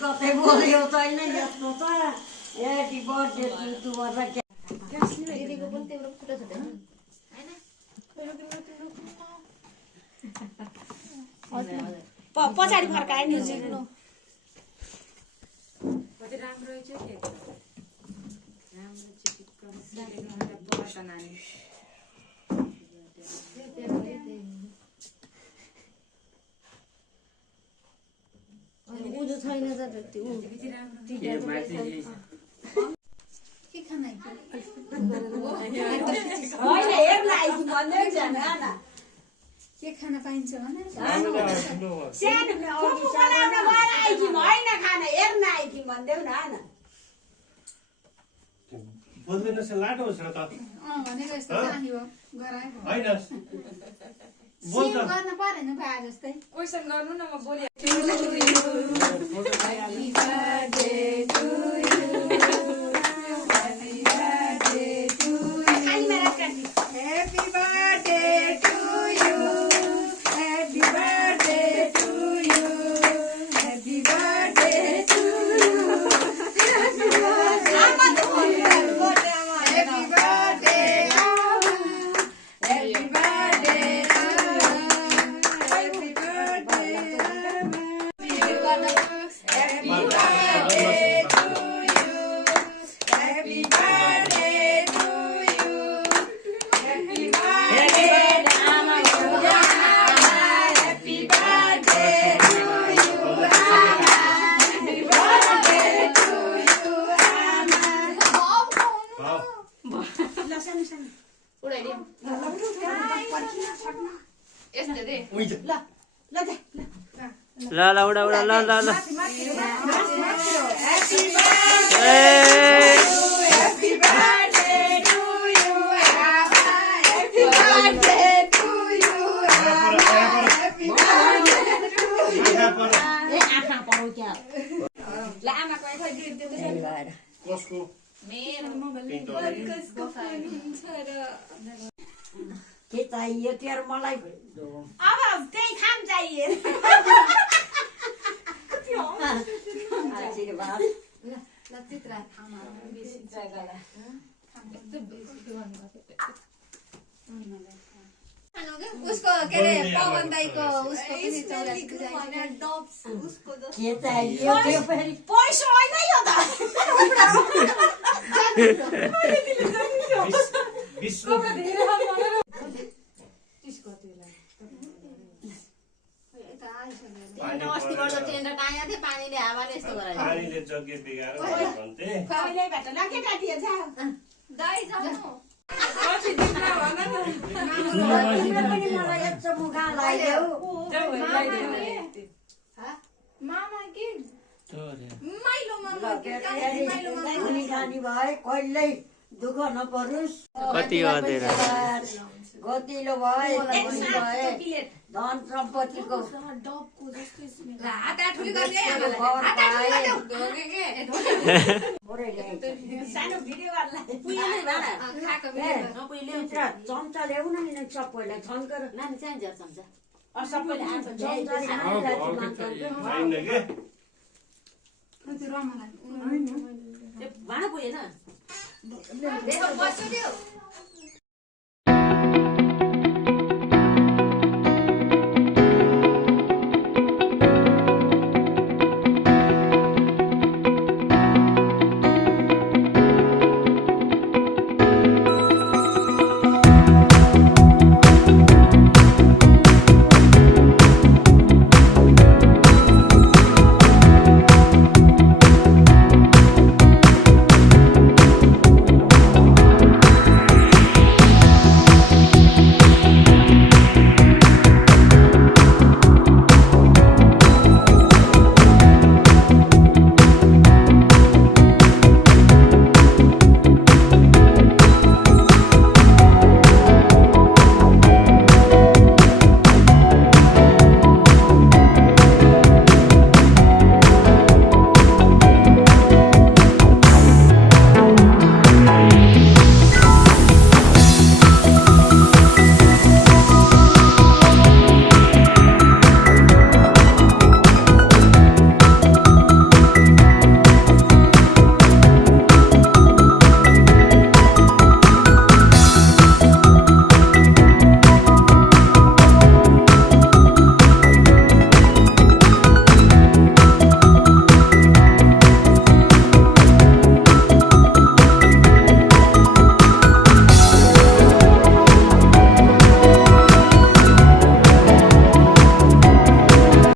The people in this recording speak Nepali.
कतै बोल्यो छैन यस्तो छ ह्याप्पी बर्थडे टु भनेर पछाडि फर्काए नि राम्रो रहेछ केक राम्रो छ नानी उजो छैन त के खाना होइन हेर्न आइसु भन्दै छैन के खाना पाइन्छ भने सानो बनाउन गएर आइसु होइन खाना हेर्न आइसु भन्देऊ न बोल्दैन से लाडो छ त भनेको यस्तो चाहिँ हो गराए हैन बोल्न परेन भए जस्तै क्वेशन गर्नु न म बोली ला उडा उडा ला के चाहियो तेरो मलाई अब त्यही खाम चाहिए आशीर्वाद उसको के अरे पवन दाइको उसको पनि 84 के चाहियो त्यो फेरि पैसा होइन यो त अस्तिबाट टेन्डर टाँगेको थियो पानीले हावाले यस्तो गरायो पानीले जग्गे बिगाएर भन्थे कहिले भेट लगे काटिए जा दाइ जाऊ पनि मलाई यस्तो मुखा लगाइदेऊ मामा के माइलो मामा के उनी जानी भए कहिल्यै दुःख नपरोस् कति अधेर गतिलो भए धन सम्पत्तिको चम्चा ल्याउ न सबैलाई छन्कर भाँडा पुगेन